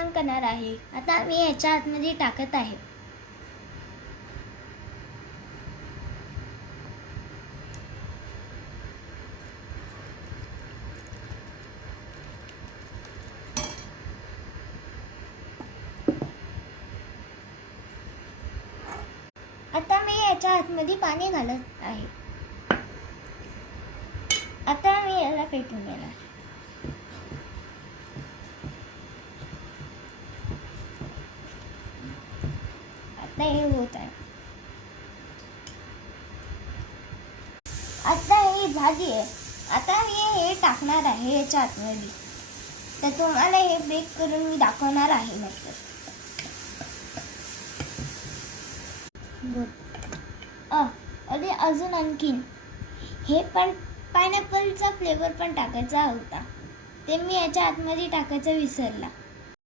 निर्माण करणार आहे. आता मी याच्या आतमध्ये टाकत आहे. आता मी याच्या आतमध्ये पाणी घालत आहे. आता मी याला फेटून घेणार. आता हे होत आहे. आता ही झाली आहे. आता मी हे टाकणार आहे याच्या आतमध्ये. तर तुम्हाला हे बेक करून मी दाखवणार आहे नंतर. अरे अजून आणखीन हे पण पायनॅपलचा फ्लेवर पण टाकायचा होता. ते मी याच्या आतमध्ये टाकायचं विसरला.